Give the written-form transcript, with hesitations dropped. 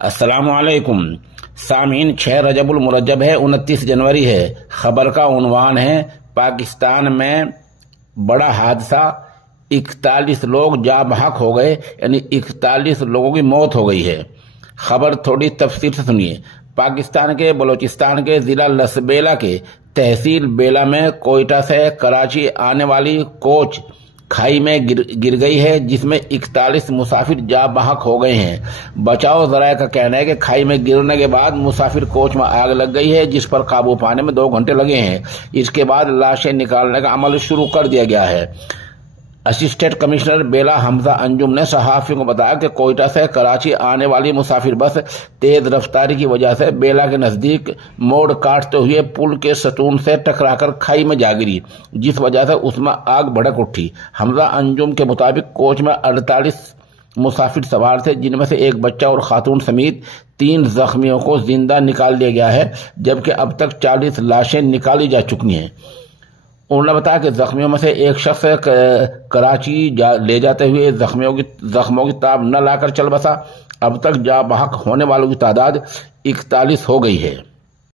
السلام علیکم سامعین، 6 رجب المرجب ہے، 29 جنوری ہے۔ خبر کا عنوان ہے پاکستان میں بڑا حادثہ، 41 لوگ جاں بحق ہو گئے، یعنی 41 لوگوں کی موت ہو گئی ہے۔ خبر تھوڑی تفصیل سے سنیے۔ پاکستان کے بلوچستان کے ضلع لسبیلا کے تحصیل بیلا میں کوئٹہ سے کراچی آنے والی کوچ کھائی میں گر گئی ہے، جس میں 41 مسافر جاں بحق ہو گئے ہیں۔ بچاؤ ذرائع کا کہنا ہے کہ کھائی میں گرنے کے بعد مسافر کوچ میں آگ لگ گئی ہے، جس پر قابو پانے میں 2 گھنٹے لگے ہیں۔ اس کے بعد لاشیں نکالنے کا عمل شروع کر دیا گیا ہے۔ اسسٹنٹ کمشنر بیلا حمزہ انجم نے صحافیوں کو بتایا کہ کوئٹہ سے کراچی آنے والی مسافر بس تیز رفتاری کی وجہ سے بیلا کے نزدیک موڑ کاٹتے ہوئے پل کے ستون سے ٹکرا کر کھائی میں جا گری، جس وجہ سے اس میں آگ بھڑک اٹھی۔ حمزہ انجم کے مطابق کوچ میں 48 مسافر سوار تھے، جن میں سے ایک بچہ اور خاتون سمیت 3 زخمیوں کو زندہ نکال لیا گیا ہے، جبکہ اب تک 40 لاشیں نکالی جا چکی ہیں۔ انہوں نے بتایا کہ زخمیوں میں سے ایک شخص کراچی لے جاتے ہوئے زخموں کی تاب نہ لا کر چل بسا۔ اب تک جاں بحق ہونے والوں کی تعداد 41 ہو گئی ہے۔